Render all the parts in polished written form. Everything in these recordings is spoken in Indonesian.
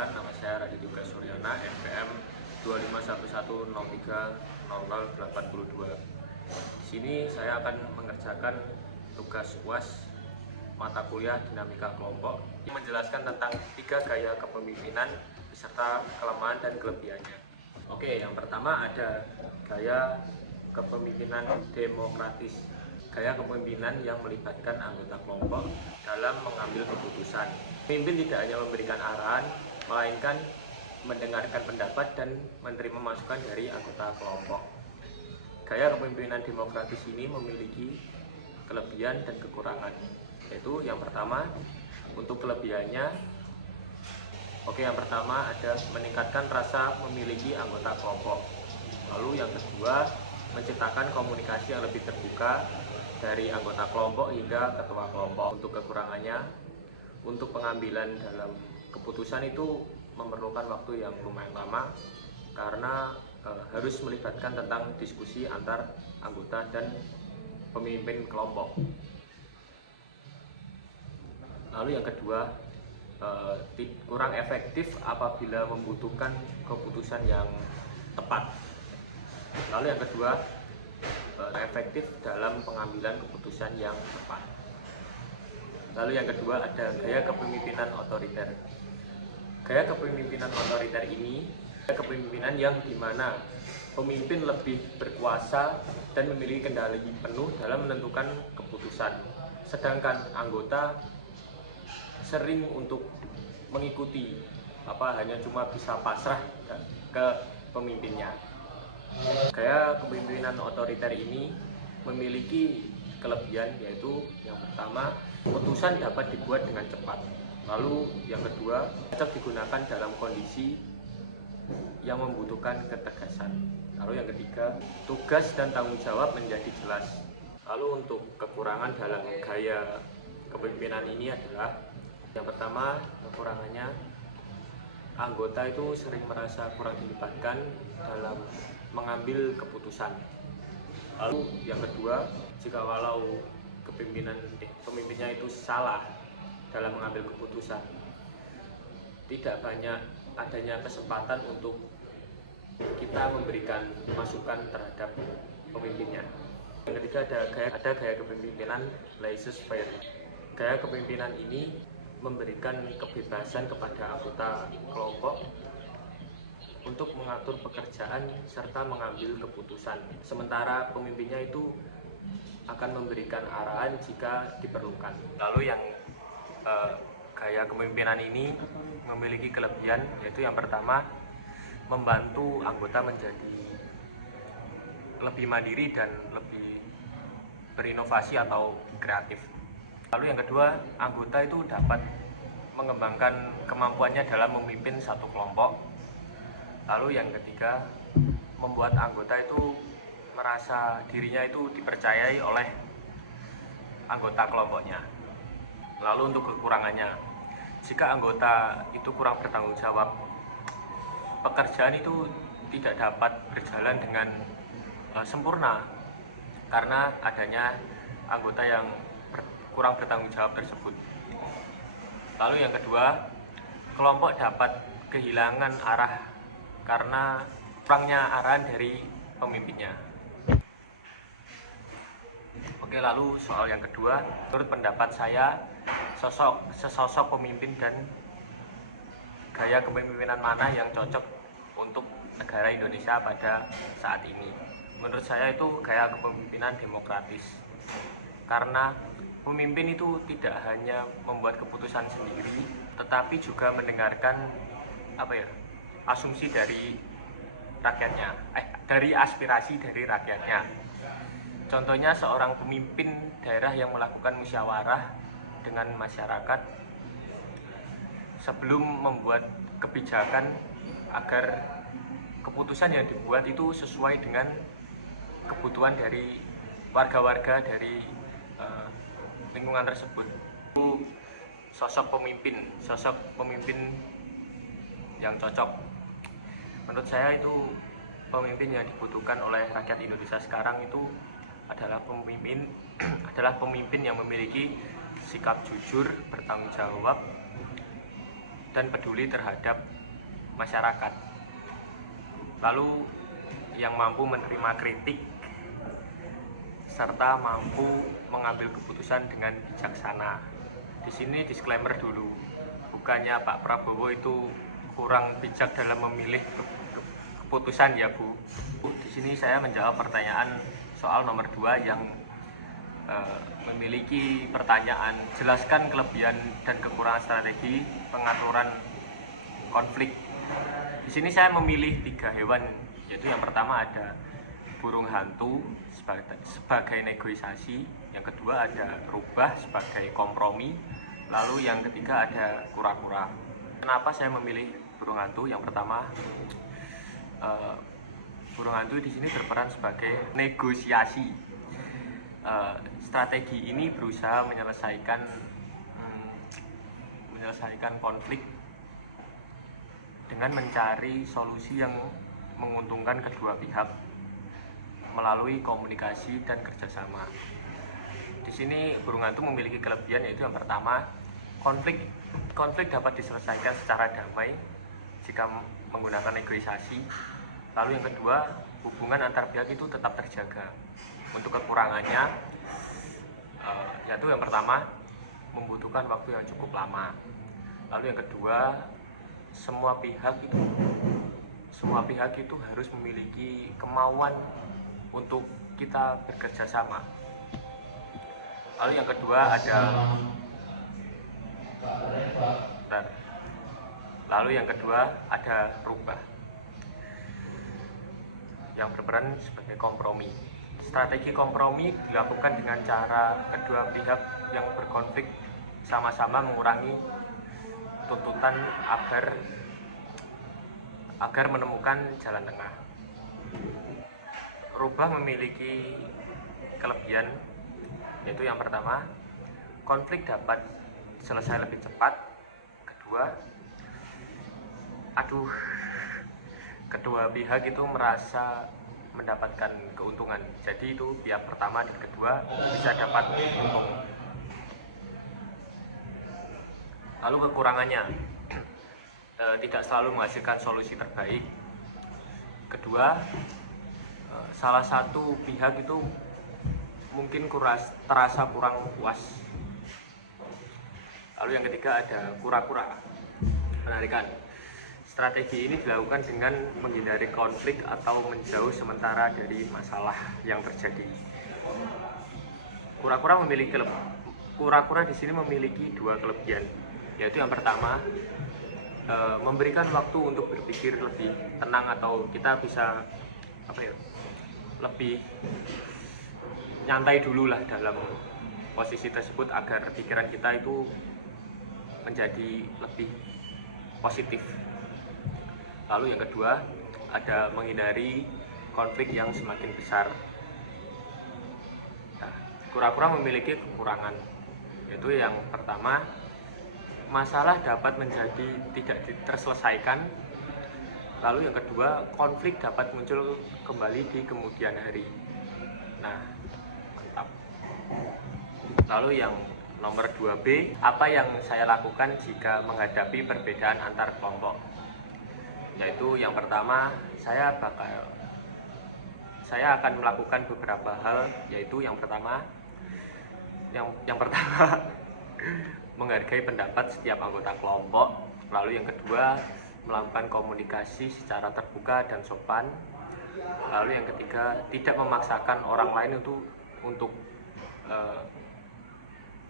perkenalkan, nama saya Raditya Suryana, NPM 25110300082. Di sini saya akan mengerjakan tugas UAS mata kuliah dinamika kelompok yang menjelaskan tentang 3 gaya kepemimpinan beserta kelemahan dan kelebihannya. Oke, yang pertama ada gaya kepemimpinan demokratis. Gaya kepemimpinan yang melibatkan anggota kelompok dalam mengambil keputusan. Pemimpin tidak hanya memberikan arahan, melainkan mendengarkan pendapat dan menerima masukan dari anggota kelompok. Gaya kepemimpinan demokratis ini memiliki kelebihan dan kekurangan. Yaitu yang pertama, untuk kelebihannya, yang pertama ada meningkatkan rasa memiliki anggota kelompok. Lalu yang kedua, menciptakan komunikasi yang lebih terbuka dari anggota kelompok hingga ketua kelompok. Untuk kekurangannya, untuk pengambilan dalam keputusan itu memerlukan waktu yang lumayan lama karena harus melibatkan tentang diskusi antar anggota dan pemimpin kelompok. Lalu yang kedua, kurang efektif apabila membutuhkan keputusan yang tepat. Lalu yang kedua, efektif dalam pengambilan keputusan yang tepat. Lalu yang kedua ada gaya kepemimpinan otoriter. Gaya kepemimpinan otoriter ini gaya kepemimpinan yang dimana pemimpin lebih berkuasa dan memiliki kendali penuh dalam menentukan keputusan, sedangkan anggota sering untuk mengikuti hanya cuma bisa pasrah ke pemimpinnya. Gaya kepemimpinan otoriter ini memiliki kelebihan, yaitu yang pertama, keputusan dapat dibuat dengan cepat. Lalu yang kedua, cocok digunakan dalam kondisi yang membutuhkan ketegasan. Lalu yang ketiga, tugas dan tanggung jawab menjadi jelas. Lalu untuk kekurangan dalam gaya kepemimpinan ini adalah yang pertama, kekurangannya anggota itu sering merasa kurang dilibatkan dalam mengambil keputusan. Lalu yang kedua, jika walau pemimpinnya itu salah dalam mengambil keputusan, tidak banyak adanya kesempatan untuk kita memberikan masukan terhadap pemimpinnya. Yang ketiga ada gaya kepemimpinan laissez-faire. Gaya kepemimpinan ini memberikan kebebasan kepada anggota kelompok untuk mengatur pekerjaan serta mengambil keputusan. Sementara pemimpinnya itu akan memberikan arahan jika diperlukan. Lalu yang gaya kepemimpinan ini memiliki kelebihan, yaitu yang pertama, membantu anggota menjadi lebih mandiri dan lebih berinovasi atau kreatif. Lalu yang kedua, anggota itu dapat mengembangkan kemampuannya dalam memimpin satu kelompok. Lalu yang ketiga, membuat anggota itu merasa dirinya itu dipercayai oleh anggota kelompoknya. Lalu untuk kekurangannya, jika anggota itu kurang bertanggung jawab, pekerjaan itu tidak dapat berjalan dengan sempurna karena adanya anggota yang kurang bertanggung jawab tersebut. Lalu yang kedua, kelompok dapat kehilangan arah karena kurangnya arahan dari pemimpinnya. Oke, lalu soal yang kedua, menurut pendapat saya, sesosok pemimpin dan gaya kepemimpinan mana yang cocok untuk negara Indonesia pada saat ini? Menurut saya itu gaya kepemimpinan demokratis, karena pemimpin itu tidak hanya membuat keputusan sendiri, tetapi juga mendengarkan asumsi dari rakyatnya, dari aspirasi dari rakyatnya. Contohnya seorang pemimpin daerah yang melakukan musyawarah dengan masyarakat sebelum membuat kebijakan agar keputusan yang dibuat itu sesuai dengan kebutuhan dari warga-warga dari lingkungan tersebut. Itu sosok pemimpin yang cocok. Menurut saya itu pemimpin yang dibutuhkan oleh rakyat Indonesia sekarang itu adalah pemimpin yang memiliki sikap jujur, bertanggung jawab, dan peduli terhadap masyarakat. Lalu yang mampu menerima kritik serta mampu mengambil keputusan dengan bijaksana. Di sini disclaimer dulu, bukannya Pak Prabowo itu kurang bijak dalam memilih keputusan ya Bu. Di sini saya menjawab pertanyaan soal nomor 2 yang memiliki pertanyaan, jelaskan kelebihan dan kekurangan strategi pengaturan konflik. Di sini saya memilih 3 hewan, yaitu yang pertama ada burung hantu sebagai negosiasi, yang kedua ada rubah sebagai kompromi, lalu yang ketiga ada kura-kura. Kenapa saya memilih burung hantu? Yang pertama, burung hantu di sini berperan sebagai negosiasi. Strategi ini berusaha menyelesaikan konflik dengan mencari solusi yang menguntungkan kedua pihak melalui komunikasi dan kerjasama. Di sini burung hantu memiliki kelebihan, yaitu yang pertama, konflik dapat diselesaikan secara damai jika menggunakan negosiasi. Lalu yang kedua, hubungan antar pihak itu tetap terjaga. Untuk kekurangannya, yaitu yang pertama, membutuhkan waktu yang cukup lama. Lalu yang kedua, semua pihak itu harus memiliki kemauan untuk kita bekerja sama. Lalu yang kedua ada rubah yang berperan sebagai kompromi. Strategi kompromi dilakukan dengan cara kedua pihak yang berkonflik sama-sama mengurangi tuntutan agar menemukan jalan tengah. Rubah memiliki kelebihan, yaitu yang pertama, konflik dapat selesai lebih cepat. Kedua pihak itu merasa mendapatkan keuntungan. Jadi itu pihak pertama dan kedua bisa dapat untung. Lalu kekurangannya, tidak selalu menghasilkan solusi terbaik. Kedua, salah satu pihak itu mungkin terasa kurang puas. Lalu yang ketiga ada kura-kura, penarikan. Strategi ini dilakukan dengan menghindari konflik atau menjauh sementara dari masalah yang terjadi. Kura-kura di sini memiliki 2 kelebihan, yaitu yang pertama, memberikan waktu untuk berpikir lebih tenang, atau kita bisa lebih nyantai dulu lah dalam posisi tersebut agar pikiran kita itu menjadi lebih positif. Lalu yang kedua ada menghindari konflik yang semakin besar. Nah, kura-kura memiliki kekurangan, yaitu yang pertama, masalah dapat menjadi tidak terselesaikan. Lalu yang kedua, konflik dapat muncul kembali di kemudian hari. Nah, mantap. Lalu yang nomor 2B, apa yang saya lakukan jika menghadapi perbedaan antar kelompok? Yaitu yang pertama, saya akan melakukan beberapa hal, yaitu yang pertama menghargai pendapat setiap anggota kelompok. Lalu yang kedua, melakukan komunikasi secara terbuka dan sopan. Lalu yang ketiga, tidak memaksakan orang lain untuk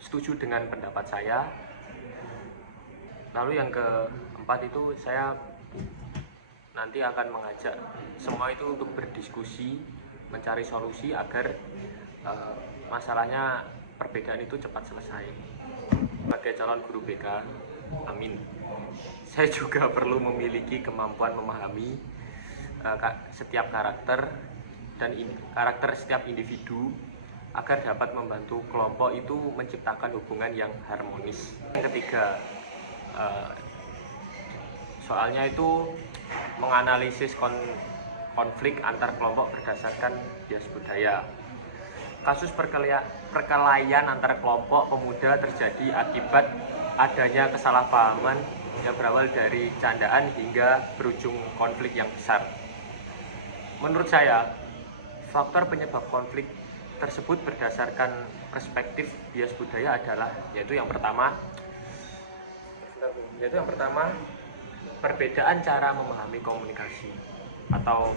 setuju dengan pendapat saya. Lalu yang keempat itu, saya nanti akan mengajak semua itu untuk berdiskusi, mencari solusi agar masalahnya, perbedaan itu cepat selesai. Sebagai calon guru BK, amin, saya juga perlu memiliki kemampuan memahami setiap karakter dan karakter setiap individu agar dapat membantu kelompok itu menciptakan hubungan yang harmonis. Yang ketiga, soalnya itu menganalisis konflik antar kelompok berdasarkan bias budaya. Kasus perkelahian antar kelompok pemuda terjadi akibat adanya kesalahpahaman yang berawal dari candaan hingga berujung konflik yang besar. Menurut saya, faktor penyebab konflik tersebut berdasarkan perspektif bias budaya adalah yaitu yang pertama perbedaan cara memahami komunikasi atau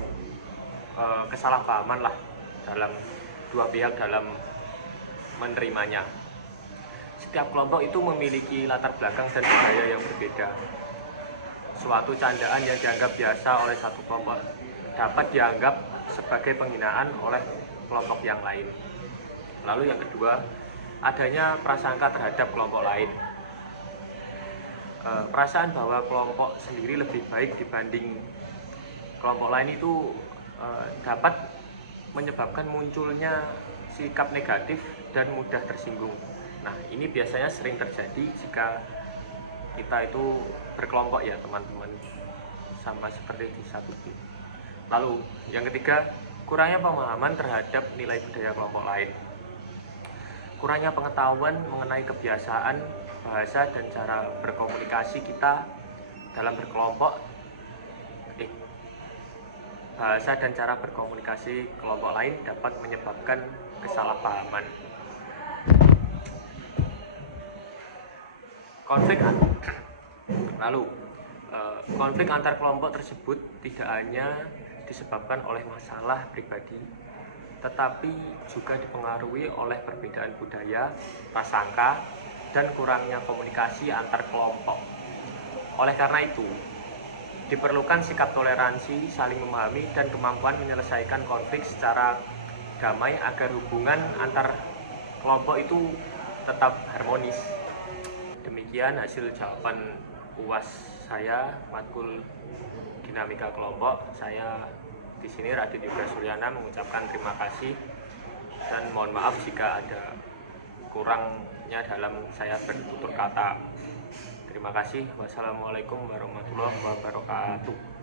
kesalahpahaman lah dalam dua pihak dalam menerimanya. Setiap kelompok itu memiliki latar belakang dan budaya yang berbeda. Suatu candaan yang dianggap biasa oleh satu kelompok dapat dianggap sebagai penghinaan oleh kelompok yang lain. Lalu yang kedua, adanya prasangka terhadap kelompok lain. Perasaan bahwa kelompok sendiri lebih baik dibanding kelompok lain itu dapat menyebabkan munculnya sikap negatif dan mudah tersinggung. Nah, ini biasanya sering terjadi jika kita itu berkelompok ya teman-teman, sama seperti di satu tim. Lalu yang ketiga, kurangnya pemahaman terhadap nilai budaya kelompok lain. Kurangnya pengetahuan mengenai kebiasaan, bahasa, dan cara berkomunikasi kita dalam berkelompok. Bahasa dan cara berkomunikasi kelompok lain dapat menyebabkan kesalahpahaman. Konflik antar kelompok tersebut tidak hanya disebabkan oleh masalah pribadi, tetapi juga dipengaruhi oleh perbedaan budaya, prasangka, dan kurangnya komunikasi antar kelompok. Oleh karena itu, diperlukan sikap toleransi, saling memahami, dan kemampuan menyelesaikan konflik secara damai agar hubungan antar kelompok itu tetap harmonis. Demikian hasil jawaban UAS saya, matkul dinamika kelompok. Saya di sini Radit Yoga Suryana mengucapkan terima kasih dan mohon maaf jika ada kurangnya dalam saya bertutur kata. Terima kasih. Wassalamualaikum warahmatullahi wabarakatuh.